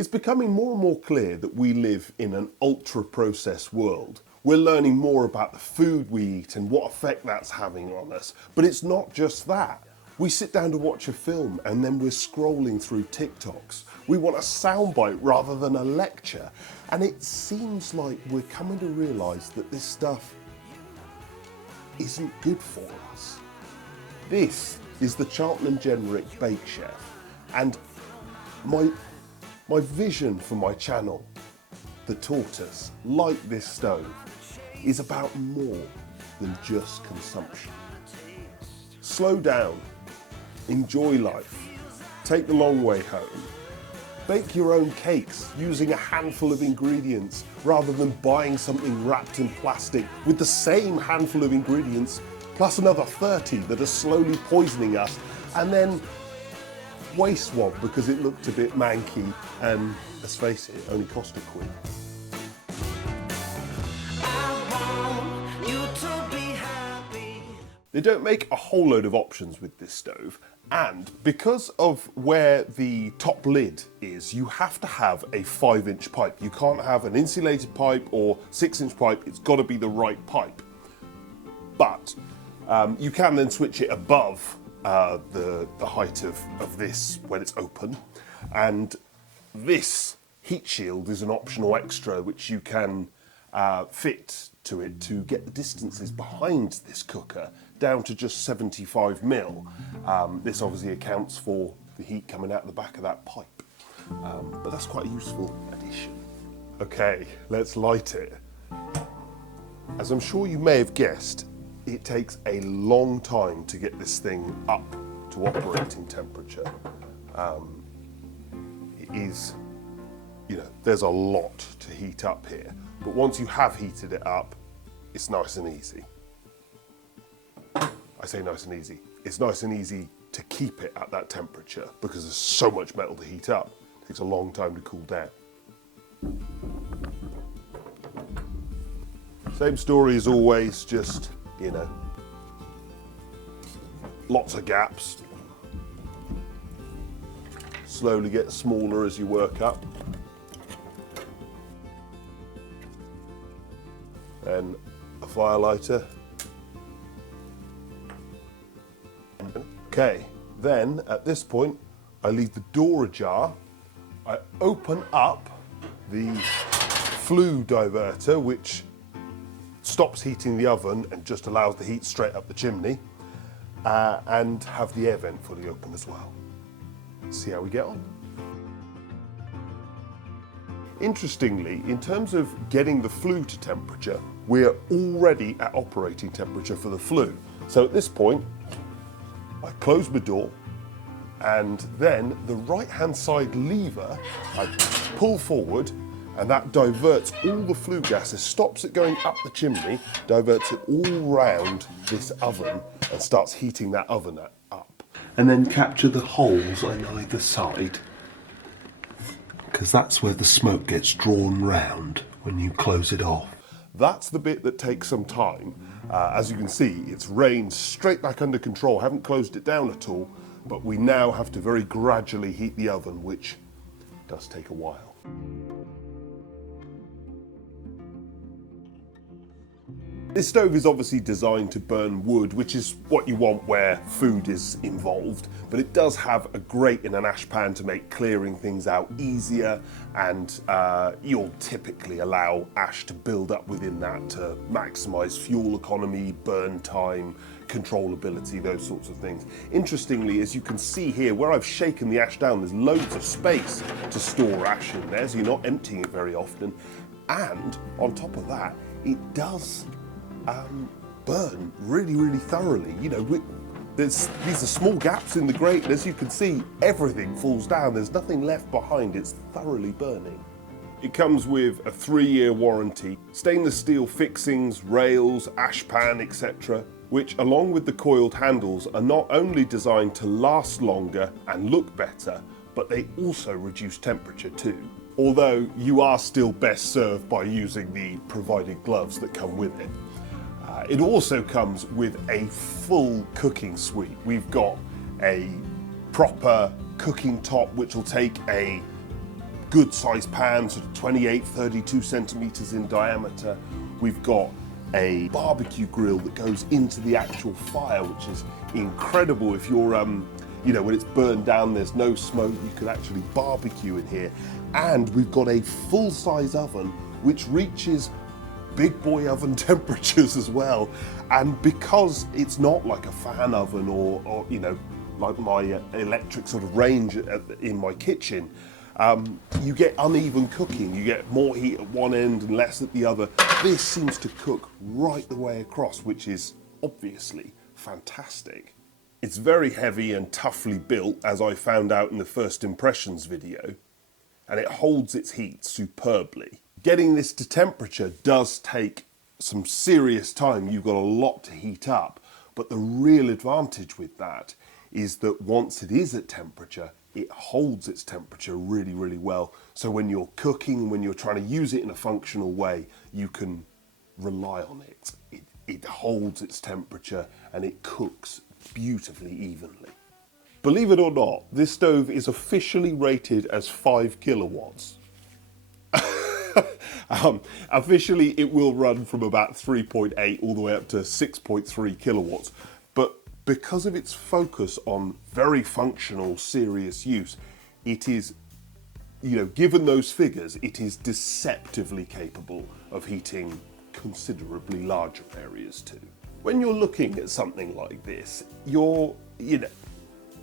It's becoming more and more clear that we live in an ultra-processed world. We're learning more about the food we eat and what effect that's having on us. But it's not just that. We sit down to watch a film and then we're scrolling through TikToks. We want a soundbite rather than a lecture. And it seems like we're coming to realise that this stuff isn't good for us. This is the Charlton and Jenrick BakeChef. And my vision for my channel, the tortoise, like this stove, is about more than just consumption. Slow down, enjoy life, take the long way home, bake your own cakes using a handful of ingredients rather than buying something wrapped in plastic with the same handful of ingredients plus another 30 that are slowly poisoning us, and then waste one because it looked a bit manky and, let's face it, only cost a quid. They don't make a whole load of options with this stove, and because of where the top lid is, you have to have a 5-inch pipe. You can't have an insulated pipe or 6-inch pipe, it's got to be the right pipe. But you can then switch it above the height of this when it's open, and this heat shield is an optional extra which you can fit to it to get the distances behind this cooker down to just 75 mil. This obviously accounts for the heat coming out the back of that pipe, but that's quite a useful addition. Okay, let's light it. As I'm sure you may have guessed, it takes a long time to get this thing up to operating temperature. It is, there's a lot to heat up here, but once you have heated it up, it's nice and easy. I say nice and easy. It's nice and easy to keep it at that temperature because there's so much metal to heat up. It takes a long time to cool down. Same story as always, just, lots of gaps. Slowly get smaller as you work up. Then a fire lighter. Okay, then at this point, I leave the door ajar. I open up the flue diverter, which stops heating the oven and just allows the heat straight up the chimney, and have the air vent fully open as well. See how we get on. Interestingly, in terms of getting the flue to temperature, we're already at operating temperature for the flue. So at this point, I close my door, and then the right-hand side lever, I pull forward, and that diverts all the flue gases, stops it going up the chimney, diverts it all round this oven, and starts heating that oven up. And then capture the holes on either side, because that's where the smoke gets drawn round when you close it off. That's the bit that takes some time. As you can see, it's reined straight back under control. Haven't closed it down at all, but we now have to very gradually heat the oven, which does take a while. This stove is obviously designed to burn wood, which is what you want where food is involved, but it does have a grate in an ash pan to make clearing things out easier, and you'll typically allow ash to build up within that to maximise fuel economy, burn time, controllability, those sorts of things. Interestingly, as you can see here, where I've shaken the ash down, there's loads of space to store ash in there, so you're not emptying it very often. And on top of that, it does burn really, really thoroughly. These are small gaps in the grate, and as you can see, everything falls down. There's nothing left behind. It's thoroughly burning. It comes with a 3-year warranty, stainless steel fixings, rails, ash pan, etc., which along with the coiled handles are not only designed to last longer and look better, but they also reduce temperature too. Although you are still best served by using the provided gloves that come with it. It also comes with a full cooking suite. We've got a proper cooking top which will take a good sized pan, sort of 28, 32 centimeters in diameter. We've got a barbecue grill that goes into the actual fire, which is incredible. If you're, you know, when it's burned down, there's no smoke, you can actually barbecue in here. And we've got a full-size oven, which reaches big boy oven temperatures as well. And because it's not like a fan oven or you know, like my electric sort of range in my kitchen, you get uneven cooking. You get more heat at one end and less at the other. This seems to cook right the way across, which is obviously fantastic. It's very heavy and toughly built, as I found out in the first impressions video, and it holds its heat superbly. Getting this to temperature does take some serious time. You've got a lot to heat up, but the real advantage with that is that once it is at temperature, it holds its temperature really, really well. So when you're cooking, when you're trying to use it in a functional way, you can rely on it. It holds its temperature and it cooks beautifully evenly. Believe it or not, this stove is officially rated as 5 kilowatts. Officially, it will run from about 3.8 all the way up to 6.3 kilowatts. But because of its focus on very functional, serious use, it is, you know, given those figures, it is deceptively capable of heating considerably larger areas too. When you're looking at something like this, you're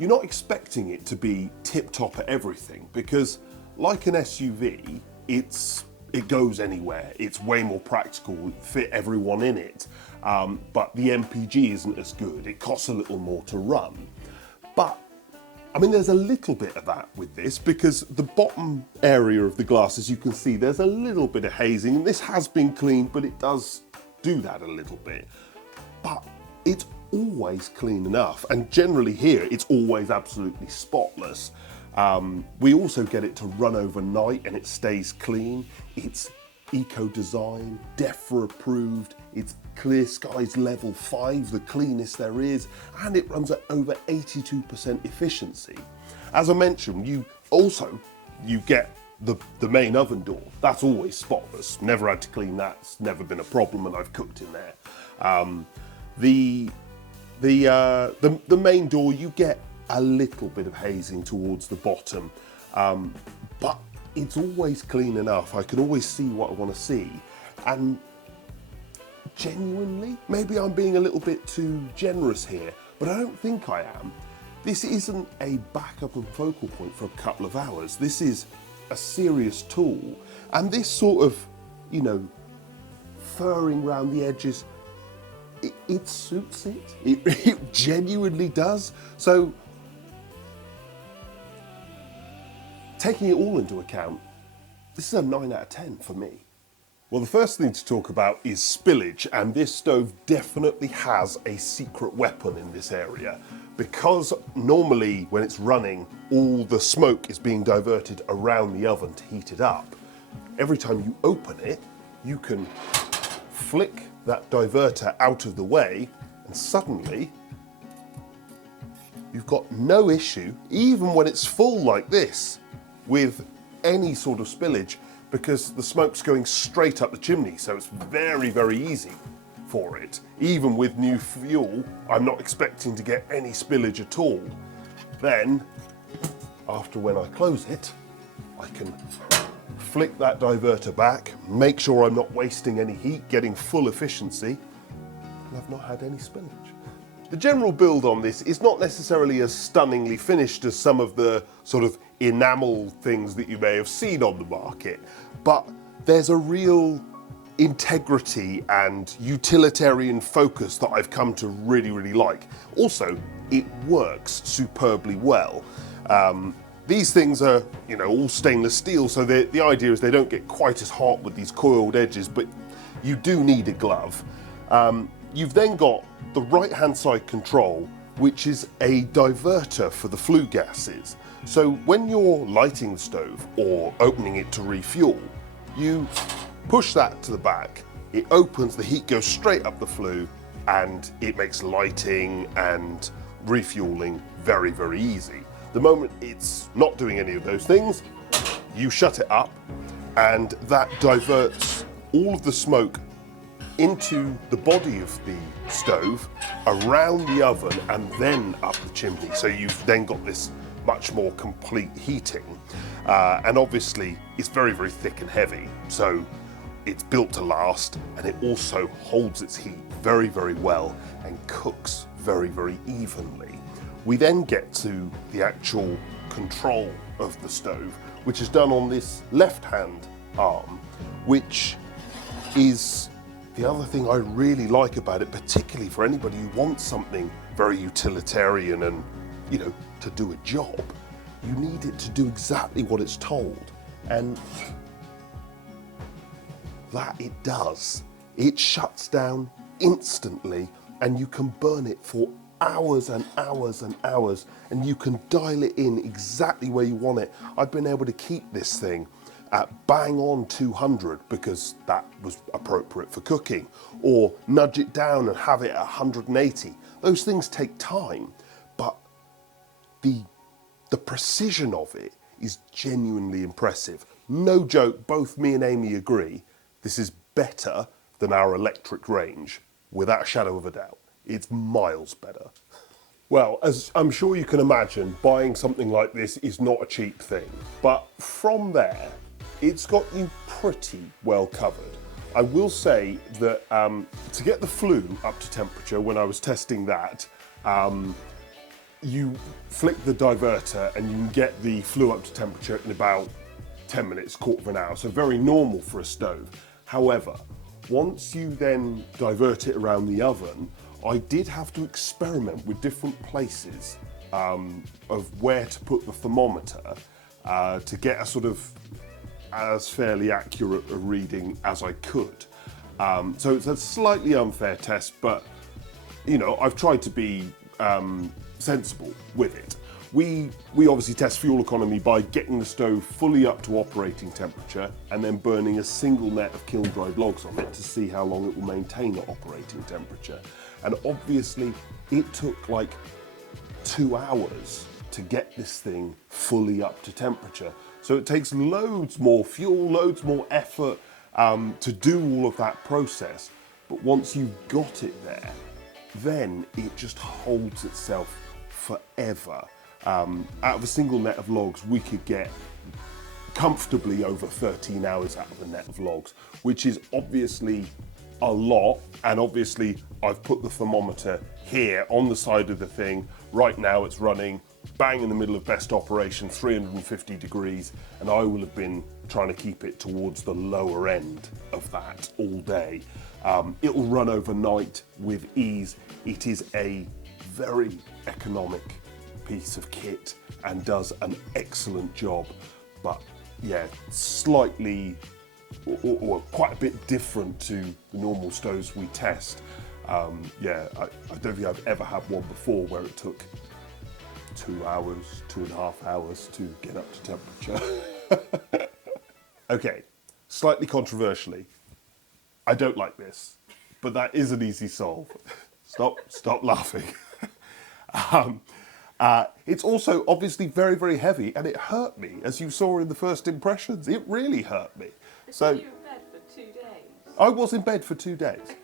not expecting it to be tip-top at everything, because like an SUV, it goes anywhere. It's way more practical, fit everyone in it. But the MPG isn't as good. It costs a little more to run. But, I mean, there's a little bit of that with this, because the bottom area of the glass, as you can see, there's a little bit of hazing. And this has been cleaned, but it does do that a little bit. But it's always clean enough. And generally here, it's always absolutely spotless. We also get it to run overnight and it stays clean. It's eco-design, DEFRA approved, it's Clear Skies level 5, the cleanest there is, and it runs at over 82% efficiency. As I mentioned, you get the main oven door. That's always spotless, never had to clean that, it's never been a problem, and I've cooked in there. The main door, you get a little bit of hazing towards the bottom, but it's always clean enough. I can always see what I want to see. And genuinely, maybe I'm being a little bit too generous here, but I don't think I am. This isn't a backup and focal point for a couple of hours. This is a serious tool. And this sort of, you know, furring around the edges, it suits it. It genuinely does. So, taking it all into account, this is a 9 out of 10 for me. Well, the first thing to talk about is spillage, and this stove definitely has a secret weapon in this area, because normally when it's running, all the smoke is being diverted around the oven to heat it up. Every time you open it, you can flick that diverter out of the way, and suddenly you've got no issue, even when it's full like this, with any sort of spillage, because the smoke's going straight up the chimney, so it's very, very easy for it. Even with new fuel, I'm not expecting to get any spillage at all. Then, after when I close it, I can flick that diverter back, make sure I'm not wasting any heat, getting full efficiency, and I've not had any spillage. The general build on this is not necessarily as stunningly finished as some of the sort of enamel things that you may have seen on the market, but there's a real integrity and utilitarian focus that I've come to really, really like. Also, it works superbly well. These things are, you know, all stainless steel, so the idea is they don't get quite as hot with these coiled edges, but you do need a glove. You've then got the right-hand side control, which is a diverter for the flue gases. So when you're lighting the stove or opening it to refuel, you push that to the back, it opens, the heat goes straight up the flue, and it makes lighting and refueling very, very easy. The moment it's not doing any of those things, you shut it up, and that diverts all of the smoke into the body of the stove, around the oven, and then up the chimney. So you've then got this much more complete heating. And obviously it's very, very thick and heavy. So it's built to last, and it also holds its heat very, very well and cooks very, very evenly. We then get to the actual control of the stove, which is done on this left-hand arm, which is the other thing I really like about it, particularly for anybody who wants something very utilitarian and, you know, to do a job. You need it to do exactly what it's told. And that it does. It shuts down instantly, and you can burn it for hours and hours and hours, and you can dial it in exactly where you want it. I've been able to keep this thing at bang on 200 because that was appropriate for cooking, or nudge it down and have it at 180. Those things take time, but the precision of it is genuinely impressive. No joke, both me and Amy agree, this is better than our electric range, without a shadow of a doubt. It's miles better. Well, as I'm sure you can imagine, buying something like this is not a cheap thing, but from there, it's got you pretty well covered. I will say that to get the flue up to temperature, when I was testing that, you flick the diverter and you can get the flue up to temperature in about 10 minutes, quarter of an hour, so very normal for a stove. However, once you then divert it around the oven, I did have to experiment with different places of where to put the thermometer to get a sort of as fairly accurate a reading as I could. So it's a slightly unfair test, but you know, I've tried to be sensible with it. We obviously test fuel economy by getting the stove fully up to operating temperature and then burning a single net of kiln-dried logs on it to see how long it will maintain at operating temperature. And obviously it took like 2 hours to get this thing fully up to temperature. So it takes loads more fuel, loads more effort to do all of that process. But once you've got it there, then it just holds itself forever. Out of a single net of logs, we could get comfortably over 13 hours out of a net of logs, which is obviously a lot. And obviously I've put the thermometer here on the side of the thing. Right now it's running bang in the middle of best operation, 350 degrees, and I will have been trying to keep it towards the lower end of that all day. It will run overnight with ease. It is a very economic piece of kit and does an excellent job, but yeah, slightly or quite a bit different to the normal stoves we test. Yeah, I don't think I've ever had one before where it took 2 hours, 2.5 hours to get up to temperature. Okay, slightly controversially, I don't like this, but that is an easy solve. Stop laughing. It's also obviously very, very heavy, and it hurt me, as you saw in the first impressions. It really hurt me. So you were in bed for 2 days. I was in bed for 2 days.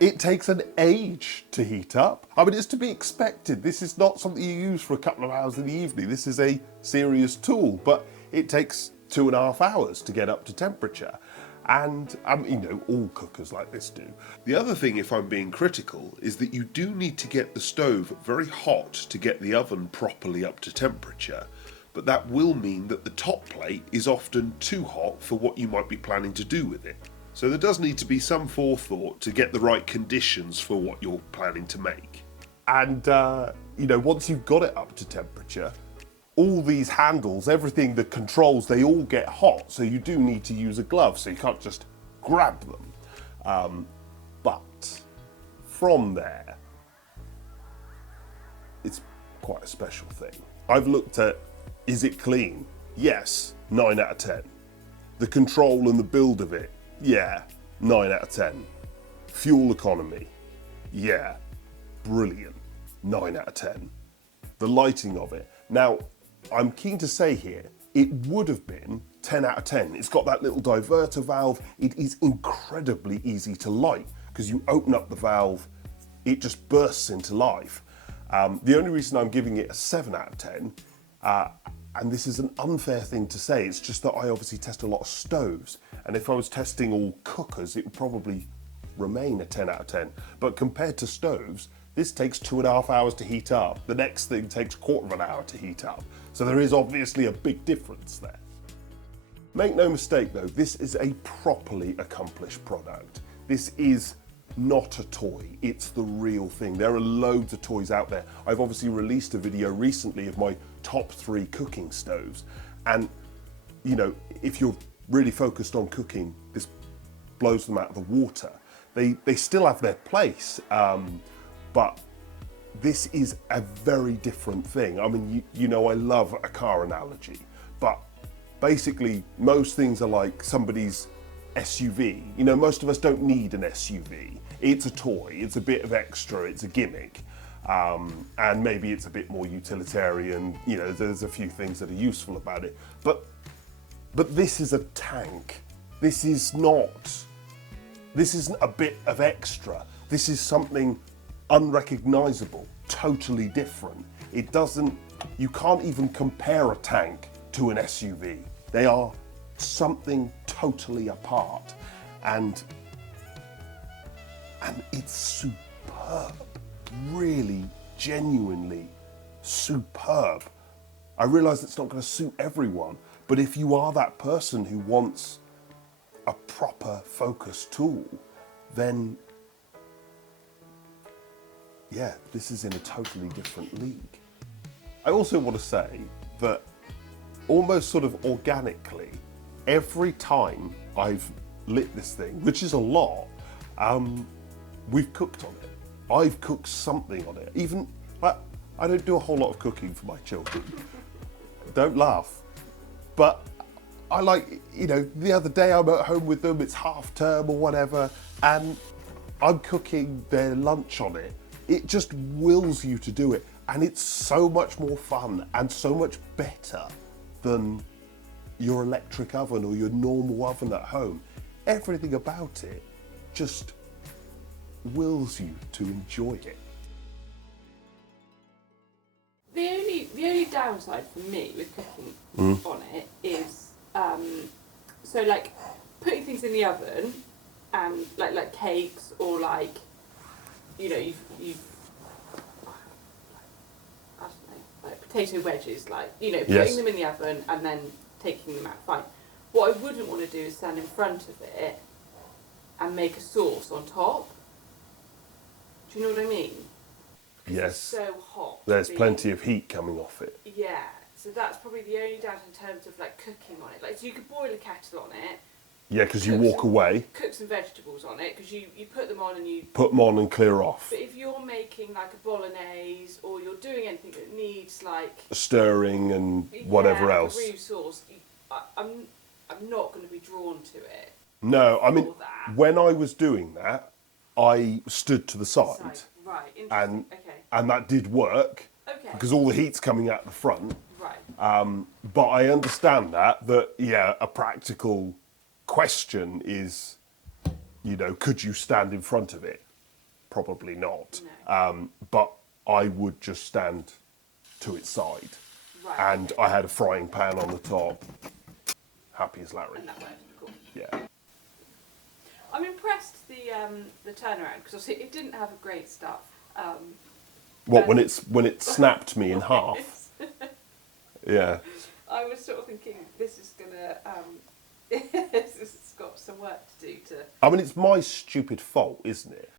It takes an age to heat up. I mean, it's to be expected. This is not something you use for a couple of hours in the evening. This is a serious tool, but it takes 2.5 hours to get up to temperature. And, you know, all cookers like this do. The other thing, if I'm being critical, is that you do need to get the stove very hot to get the oven properly up to temperature. But that will mean that the top plate is often too hot for what you might be planning to do with it. So there does need to be some forethought to get the right conditions for what you're planning to make. And, you know, once you've got it up to temperature, all these handles, everything, the controls, they all get hot. So you do need to use a glove, so you can't just grab them. But from there, it's quite a special thing. I've looked at, is it clean? Yes, 9 out of 10. The control and the build of it, yeah, 9 out of 10. Fuel economy, yeah, brilliant, 9 out of 10. The lighting of it. Now, I'm keen to say here, it would have been 10 out of 10. It's got that little diverter valve. It is incredibly easy to light because you open up the valve, it just bursts into life. The only reason I'm giving it a 7 out of 10, and this is an unfair thing to say, it's just that I obviously test a lot of stoves, and if I was testing all cookers, it would probably remain a 10 out of 10. But compared to stoves, this takes 2.5 hours to heat up. The next thing takes a quarter of an hour to heat up. So there is obviously a big difference there. Make no mistake though, this is a properly accomplished product. This is not a toy, it's the real thing. There are loads of toys out there. I've obviously released a video recently of my top 3 cooking stoves. And you know, if you're really focused on cooking, this blows them out of the water. They still have their place, but this is a very different thing. I mean, you know I love a car analogy, but basically most things are like somebody's SUV. You know, most of us don't need an SUV. It's a toy, it's a bit of extra, it's a gimmick, and maybe it's a bit more utilitarian. You know, there's a few things that are useful about it, but this is a tank. This isn't a bit of extra. This is something unrecognizable, totally different. You can't even compare a tank to an SUV. They are something totally apart, and it's superb, really, genuinely superb. I realise it's not going to suit everyone, but if you are that person who wants a proper focus tool, then yeah, this is in a totally different league. I also want to say that almost sort of organically, every time I've lit this thing, which is a lot, we've cooked on it. I've cooked something on it. Even, I don't do a whole lot of cooking for my children. Don't laugh. But I like, you know, the other day I'm at home with them, it's half term or whatever, and I'm cooking their lunch on it. It just wills you to do it, and it's so much more fun and so much better than your electric oven or your normal oven at home. Everything about it just wills you to enjoy it. The only downside for me with cooking on it is so like putting things in the oven and like cakes or like, you know, you've I don't know, like potato wedges, like, you know, putting them in the oven and then taking them out, fine. What I wouldn't want to do is stand in front of it and make a sauce on top. Do you know what I mean? Yes. It's so hot. There's plenty of heat coming off it. Yeah, so that's probably the only doubt in terms of like cooking on it. Like, so you could boil a kettle on it. Yeah, because you walk away. Cook some vegetables on it, because you put them on and you... Put them on and clear off. But if you're making like a bolognese or you're doing anything that needs like... stirring and whatever else. A roux sauce, I'm not going to be drawn to it. No, I mean, when I was doing that, I stood to the side. Right, interesting. And that did work. Okay. Because all the heat's coming out the front. Right. But I understand that yeah, a practical question is, you know, could you stand in front of it? Probably not. No. But I would just stand to its side. Right. And I had a frying pan on the top. Happy as Larry. And that worked. Cool. Yeah. I'm impressed the turnaround, because obviously it didn't have a great start. What, when it snapped me in half? Yeah. I was sort of thinking, this is gonna this has got some work to do to... I mean, it's my stupid fault, isn't it?